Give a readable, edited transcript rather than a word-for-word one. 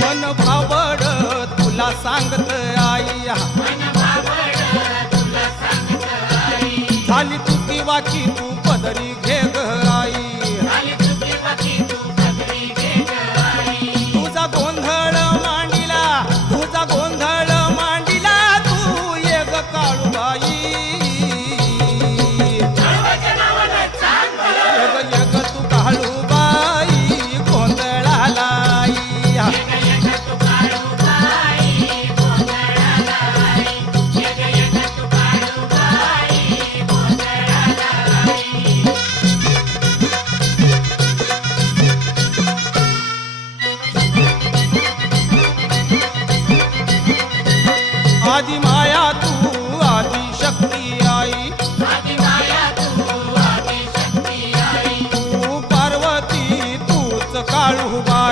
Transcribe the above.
मन भावड तुला सांगत आई झाली चुकी वाकी तू पदरी घे ग आई तुझा गोंधळ मांडिला तुझा गोंधळ मांडिला तू ये ग काळूबाई ये ग तू काळूबाई गोंधळाला आदि माया तू आदि शक्ती आई तू पार्वती तूच काळूबाई